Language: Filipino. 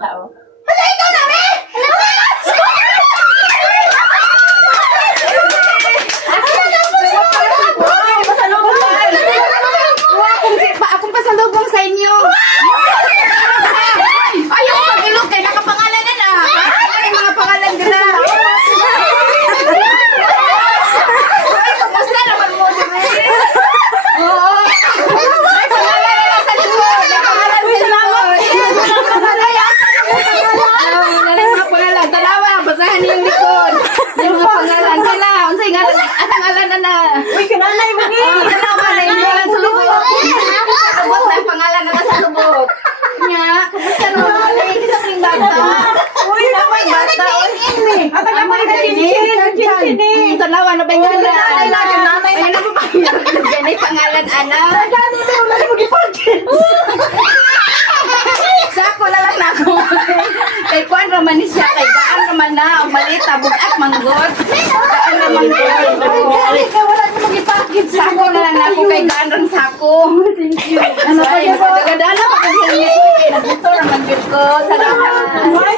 Tao. Hala, ikaw na, be! Akong pasalubong sa inyo. Ayaw ko pag-ilog kay nakapangalan na na. Ay, mga pangalan ka na. Ay, kumusta naman mo? Oo. May pangalan na sa likod. May pangalan sa likod. Mga pangalan. Talawa, basahan niyo yung likod. Yung mga pangalan. Kala, unsay ngalan. Anong ngalan na na? Uy, kinanay mo ni! Talawa na yung ngalan sa lubot. Lubot na yung pangalan na nasa lubot. Nya, kumusta naman? Ay, kita ring bata. Uy, naman bata! At ang naman ka chinchin! Talawa na ba yung ngalan? Nanay na, yung nanay na. Ayun na po ba yung yan ay pangalan, anak? Gani, pero nari mo gipagin! Sako na lang ako. Kay Juan Roman siya, kay Gaan naman na, ang malita, bugat, manggot. Gaan naman ko. Gani, kaya wala niyo magipagin! Sako na lang ako, kay Gaan ron sako. Thank you! Ano pa yun? Tagadala pa kung hindi ko. Nabuto naman yun ko. Salamat. Why